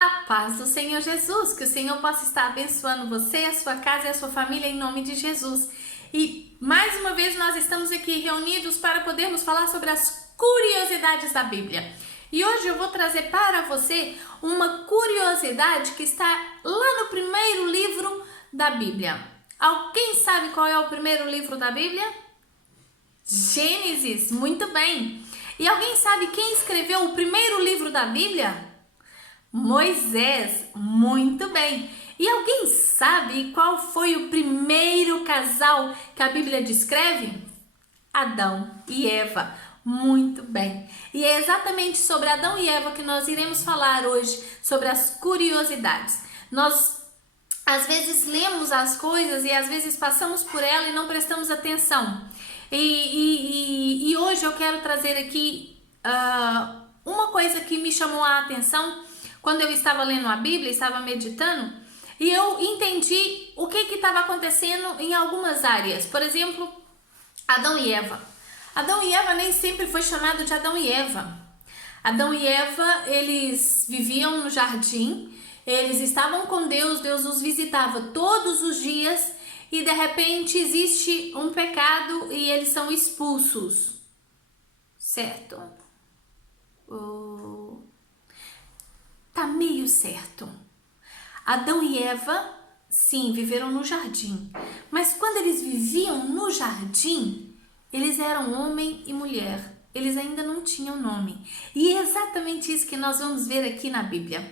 A paz do Senhor Jesus, que o Senhor possa estar abençoando você, a sua casa e a sua família em nome de Jesus. E mais uma vez nós estamos aqui reunidos para podermos falar sobre as curiosidades da Bíblia. E hoje eu vou trazer para você uma curiosidade que está lá no primeiro livro da Bíblia. Alguém sabe qual é o primeiro livro da Bíblia? Gênesis, muito bem. E alguém sabe quem escreveu o primeiro livro da Bíblia? Moisés, muito bem. E alguém sabe qual foi o primeiro casal que a Bíblia descreve? Adão e Eva, muito bem. E é exatamente sobre Adão e Eva que nós iremos falar hoje, sobre as curiosidades. Nós às vezes lemos as coisas e às vezes passamos por ela e não prestamos atenção. E hoje eu quero trazer aqui uma coisa que me chamou a atenção quando eu estava lendo a Bíblia, estava meditando, e eu entendi o que estava acontecendo em algumas áreas. Por exemplo, Adão e Eva. Adão e Eva nem sempre foi chamado de Adão e Eva. Adão e Eva, eles viviam no jardim, eles estavam com Deus, Deus os visitava todos os dias, e de repente existe um pecado e eles são expulsos. Certo? Tá meio certo. Adão e Eva, sim, viveram no jardim. Mas quando eles viviam no jardim, eles eram homem e mulher. Eles ainda não tinham nome. E é exatamente isso que nós vamos ver aqui na Bíblia.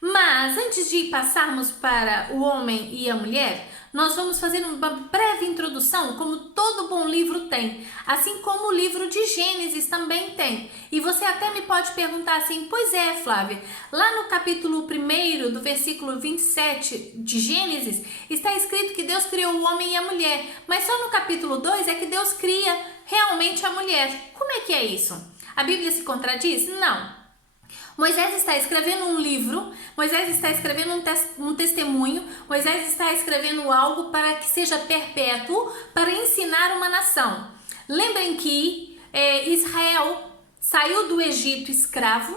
Mas antes de passarmos para o homem e a mulher, nós vamos fazer uma breve introdução, como todo bom livro tem, assim como o livro de Gênesis também tem. E você até me pode perguntar assim: pois é, Flávia, lá no capítulo 1 do versículo 27 de Gênesis, está escrito que Deus criou o homem e a mulher, mas só no capítulo 2 é que Deus cria realmente a mulher. Como é que é isso? A Bíblia se contradiz? Não. Moisés está escrevendo um livro, Moisés está escrevendo um testemunho, Moisés está escrevendo algo para que seja perpétuo, para ensinar uma nação. Lembrem que Israel saiu do Egito escravo,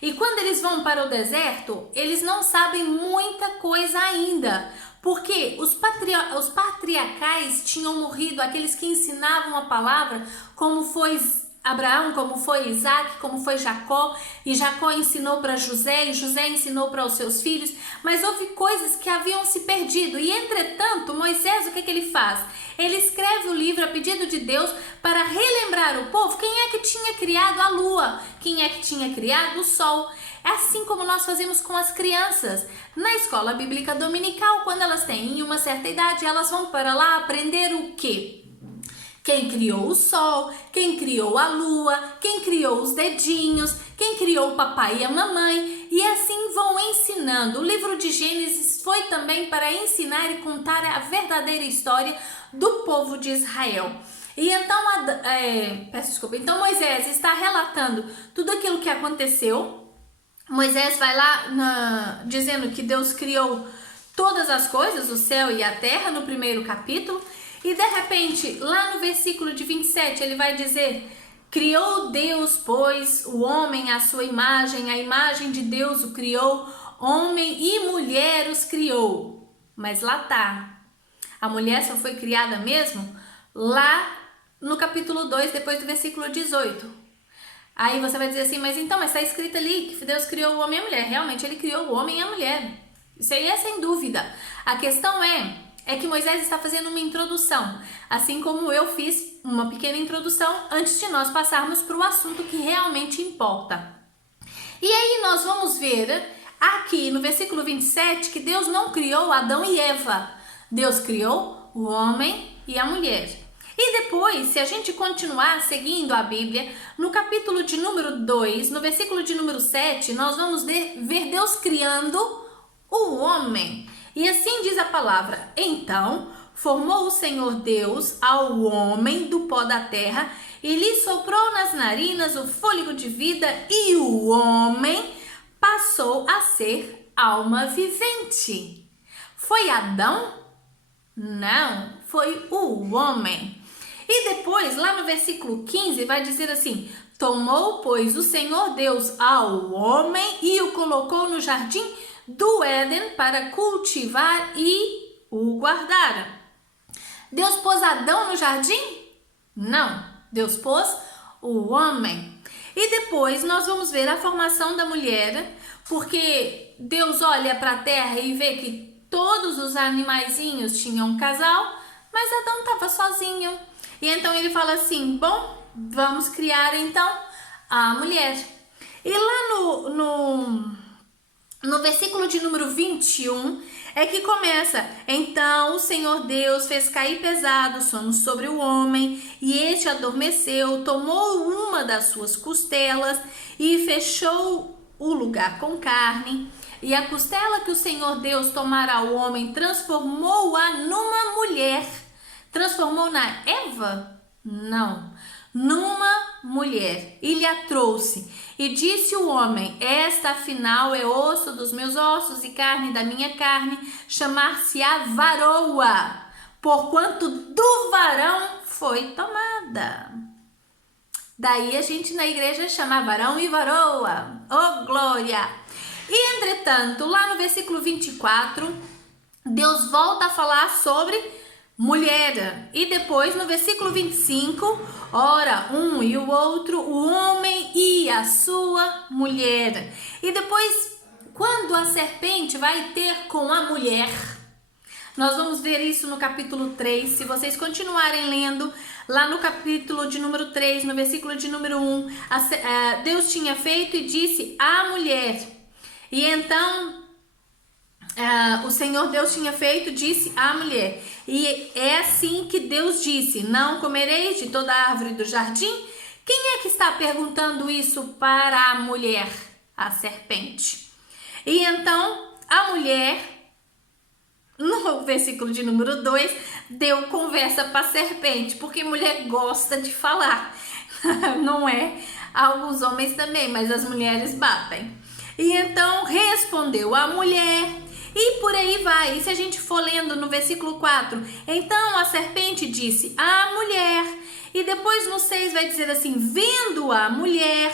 e quando eles vão para o deserto, eles não sabem muita coisa ainda, porque os patriarcais tinham morrido, aqueles que ensinavam a palavra, como foi Abraão, como foi Isaac, como foi Jacó, e Jacó ensinou para José, e José ensinou para os seus filhos, mas houve coisas que haviam se perdido, e entretanto, Moisés, o que ele faz? Ele escreve o livro a pedido de Deus para relembrar o povo quem é que tinha criado a lua, quem é que tinha criado o sol. É assim como nós fazemos com as crianças. Na escola bíblica dominical, quando elas têm uma certa idade, elas vão para lá aprender o quê? Quem criou o sol, quem criou a lua, quem criou os dedinhos, quem criou o papai e a mamãe, e assim vão ensinando. O livro de Gênesis foi também para ensinar e contar a verdadeira história do povo de Israel. E então, então Moisés está relatando tudo aquilo que aconteceu. Moisés vai lá dizendo que Deus criou todas as coisas, o céu e a terra, no primeiro capítulo. E de repente, lá no versículo de 27, ele vai dizer: criou Deus, pois, o homem à sua imagem, a imagem de Deus o criou, homem e mulher os criou. Mas lá tá. A mulher só foi criada mesmo lá no capítulo 2, depois do versículo 18. Aí você vai dizer assim: mas está escrito ali que Deus criou o homem e a mulher. Realmente, ele criou o homem e a mulher. Isso aí é sem dúvida. A questão é que Moisés está fazendo uma introdução, assim como eu fiz uma pequena introdução antes de nós passarmos para o assunto que realmente importa. E aí nós vamos ver aqui no versículo 27 que Deus não criou Adão e Eva, Deus criou o homem e a mulher. E depois, se a gente continuar seguindo a Bíblia, no capítulo de número 2, no versículo de número 7, nós vamos ver Deus criando o homem. E assim diz a palavra: então formou o Senhor Deus ao homem do pó da terra e lhe soprou nas narinas o fôlego de vida, e o homem passou a ser alma vivente. Foi Adão? Não, foi o homem. E depois, lá no versículo 15, vai dizer assim: Tomou, pois, o Senhor Deus ao homem e o colocou no jardim do Éden para cultivar e o guardar. Deus pôs Adão no jardim? Não. Deus pôs o homem. E depois nós vamos ver a formação da mulher, porque Deus olha para a terra e vê que todos os animaizinhos tinham um casal, mas Adão estava sozinho. E então ele fala assim, bom, vamos criar então a mulher. E lá no versículo de número 21 é que começa: então o Senhor Deus fez cair pesado sono sobre o homem, e este adormeceu, tomou uma das suas costelas e fechou o lugar com carne. E a costela que o Senhor Deus tomara ao homem transformou-a numa mulher. Transformou na Eva? Não. Numa mulher. E lhe a trouxe. E disse o homem: esta afinal é osso dos meus ossos e carne da minha carne, chamar-se-á varoa, porquanto do varão foi tomada. Daí a gente na igreja chama varão e varoa. Oh, glória! E entretanto, lá no versículo 24, Deus volta a falar sobre mulher. E depois no versículo 25, ora, um e o outro, o homem e a sua mulher. E depois, quando a serpente vai ter com a mulher, nós vamos ver isso no capítulo 3. Se vocês continuarem lendo, lá no capítulo de número 3, no versículo de número 1, Deus tinha feito e disse à mulher. E então, o Senhor Deus tinha feito, disse à mulher. E é assim que Deus disse: não comereis de toda a árvore do jardim? Quem é que está perguntando isso para a mulher? A serpente. E então, a mulher, no versículo de número 2, deu conversa para a serpente, porque mulher gosta de falar, não é? Alguns homens também, mas as mulheres batem. E então respondeu a mulher, e por aí vai. E se a gente for lendo no versículo 4, então a serpente disse à mulher, e depois no 6 vai dizer assim, vendo a mulher.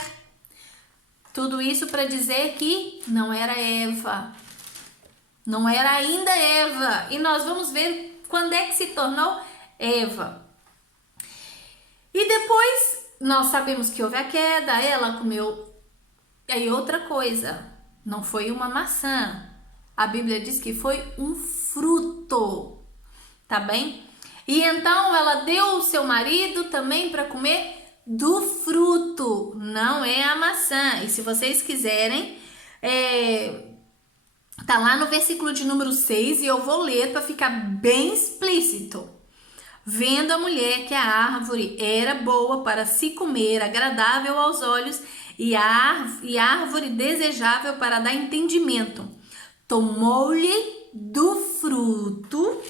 Tudo isso para dizer que não era Eva. Não era ainda Eva. E nós vamos ver quando é que se tornou Eva. E depois nós sabemos que houve a queda, ela comeu. Aí outra coisa, não foi uma maçã. A Bíblia diz que foi um fruto. Tá bem? E então ela deu ao seu marido também para comer do fruto. Não é a maçã. E se vocês quiserem, tá lá no versículo de número 6 e eu vou ler para ficar bem explícito. Vendo a mulher que a árvore era boa para se comer, agradável aos olhos e árvore desejável para dar entendimento, tomou-lhe do fruto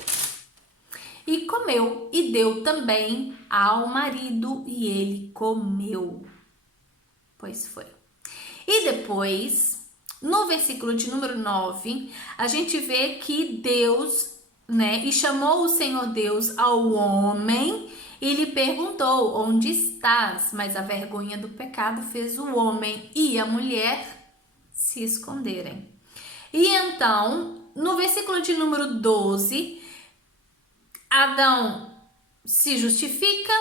e comeu, e deu também ao marido, e ele comeu. Pois foi. E depois, no versículo de número 9, a gente vê que Deus, e chamou o Senhor Deus ao homem e lhe perguntou, onde estás? Mas a vergonha do pecado fez o homem e a mulher se esconderem. E então, no versículo de número 12, Adão se justifica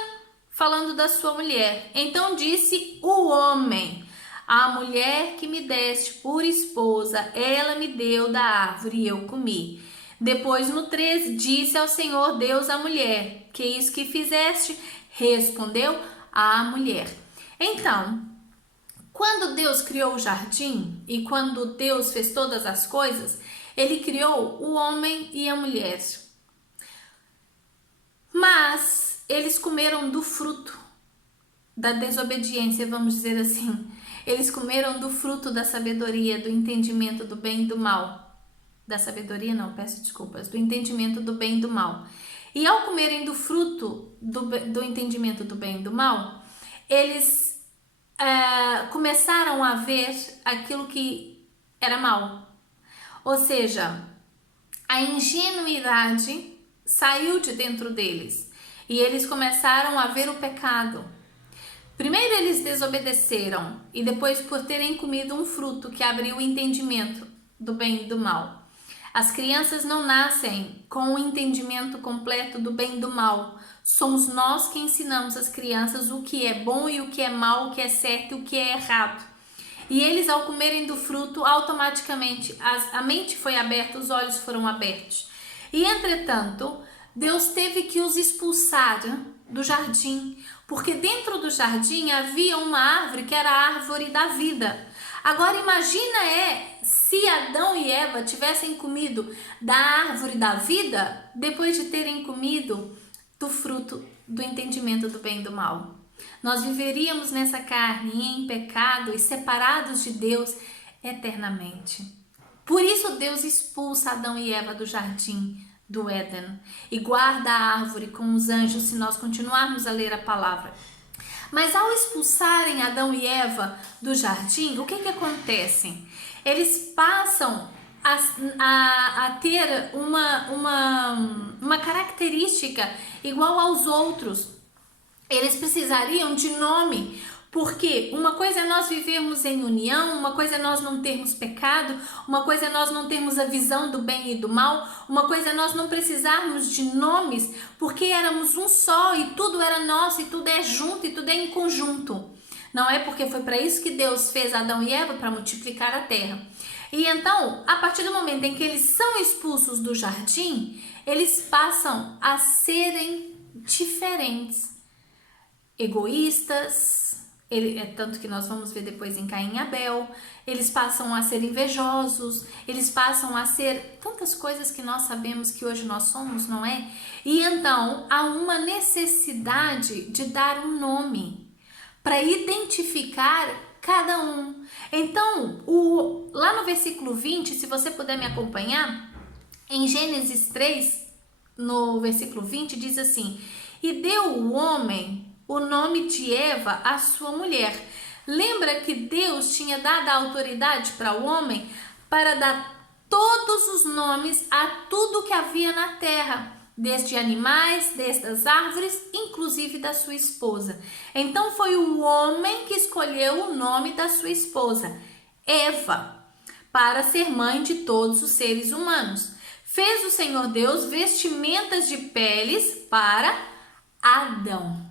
falando da sua mulher. Então disse o homem: a mulher que me deste por esposa, ela me deu da árvore e eu comi. Depois no 13 disse ao Senhor Deus à mulher: que isso que fizeste? Respondeu a mulher. Então, quando Deus criou o jardim e quando Deus fez todas as coisas, ele criou o homem e a mulher. Mas eles comeram do fruto da desobediência, vamos dizer assim. Eles comeram do fruto da sabedoria, do entendimento do bem e do mal. Da sabedoria não, peço desculpas, do entendimento do bem e do mal. E ao comerem do fruto do entendimento do bem e do mal, eles começaram a ver aquilo que era mal. Ou seja, a ingenuidade saiu de dentro deles e eles começaram a ver o pecado. Primeiro eles desobedeceram e depois por terem comido um fruto que abriu o entendimento do bem e do mal. As crianças não nascem com o entendimento completo do bem e do mal. Somos nós que ensinamos às crianças o que é bom e o que é mal, o que é certo e o que é errado. E eles, ao comerem do fruto, automaticamente a mente foi aberta, os olhos foram abertos. E, entretanto, Deus teve que os expulsar do jardim, porque dentro do jardim havia uma árvore que era a árvore da vida. Agora imagina se Adão e Eva tivessem comido da árvore da vida depois de terem comido do fruto do entendimento do bem e do mal. Nós viveríamos nessa carne em pecado e separados de Deus eternamente. Por isso Deus expulsa Adão e Eva do jardim do Éden e guarda a árvore com os anjos se nós continuarmos a ler a palavra. Mas ao expulsarem Adão e Eva do jardim, o que acontece? Eles passam a ter uma característica igual aos outros. Eles precisariam de nome, porque uma coisa é nós vivermos em união, uma coisa é nós não termos pecado, uma coisa é nós não termos a visão do bem e do mal, uma coisa é nós não precisarmos de nomes, porque éramos um só e tudo era nosso e tudo é junto e tudo é em conjunto. Não é porque foi para isso que Deus fez Adão e Eva, para multiplicar a terra. E então, a partir do momento em que eles são expulsos do jardim, eles passam a serem diferentes, egoístas, tanto que nós vamos ver depois em Caim e Abel, eles passam a ser invejosos, eles passam a ser tantas coisas que nós sabemos que hoje nós somos, não é? E então há uma necessidade de dar um nome para identificar cada um. Então, lá no versículo 20, se você puder me acompanhar, em Gênesis 3, no versículo 20, diz assim: e deu o homem o nome de Eva à sua mulher. Lembra que Deus tinha dado a autoridade para o homem para dar todos os nomes a tudo que havia na terra, desde animais, desde as árvores, inclusive da sua esposa. Então foi o homem que escolheu o nome da sua esposa, Eva, para ser mãe de todos os seres humanos. Fez o Senhor Deus vestimentas de peles para Adão.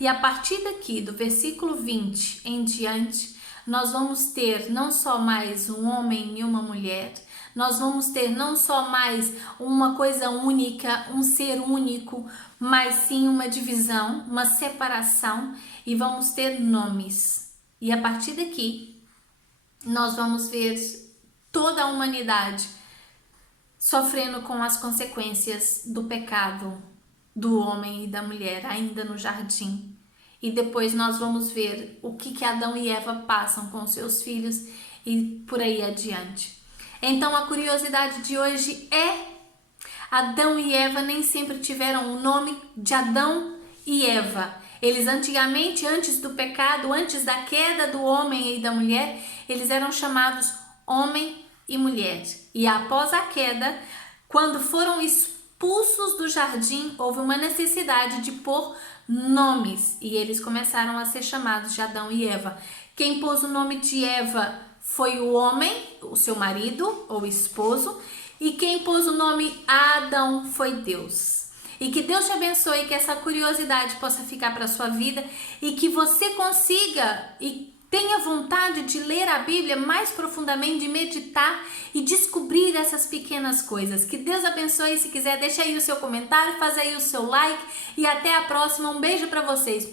E a partir daqui, do versículo 20 em diante, nós vamos ter não só mais um homem e uma mulher, nós vamos ter não só mais uma coisa única, um ser único, mas sim uma divisão, uma separação, e vamos ter nomes. E a partir daqui, nós vamos ver toda a humanidade sofrendo com as consequências do pecado do homem e da mulher ainda no jardim. E depois nós vamos ver o que Adão e Eva passam com seus filhos e por aí adiante. Então a curiosidade de hoje é: Adão e Eva nem sempre tiveram o nome de Adão e Eva. Eles antigamente, antes do pecado, antes da queda do homem e da mulher, eles eram chamados homem e mulher. E após a queda, quando foram expulsos do jardim, houve uma necessidade de pôr nomes e eles começaram a ser chamados de Adão e Eva. Quem pôs o nome de Eva foi o homem, o seu marido ou esposo, e quem pôs o nome Adão foi Deus. E que Deus te abençoe, que essa curiosidade possa ficar para a sua vida e que você consiga e tenha vontade de ler a Bíblia mais profundamente, de meditar e descobrir essas pequenas coisas. Que Deus abençoe. Se quiser, deixa aí o seu comentário, faz aí o seu like e até a próxima. Um beijo para vocês.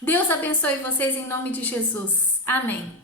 Deus abençoe vocês em nome de Jesus. Amém.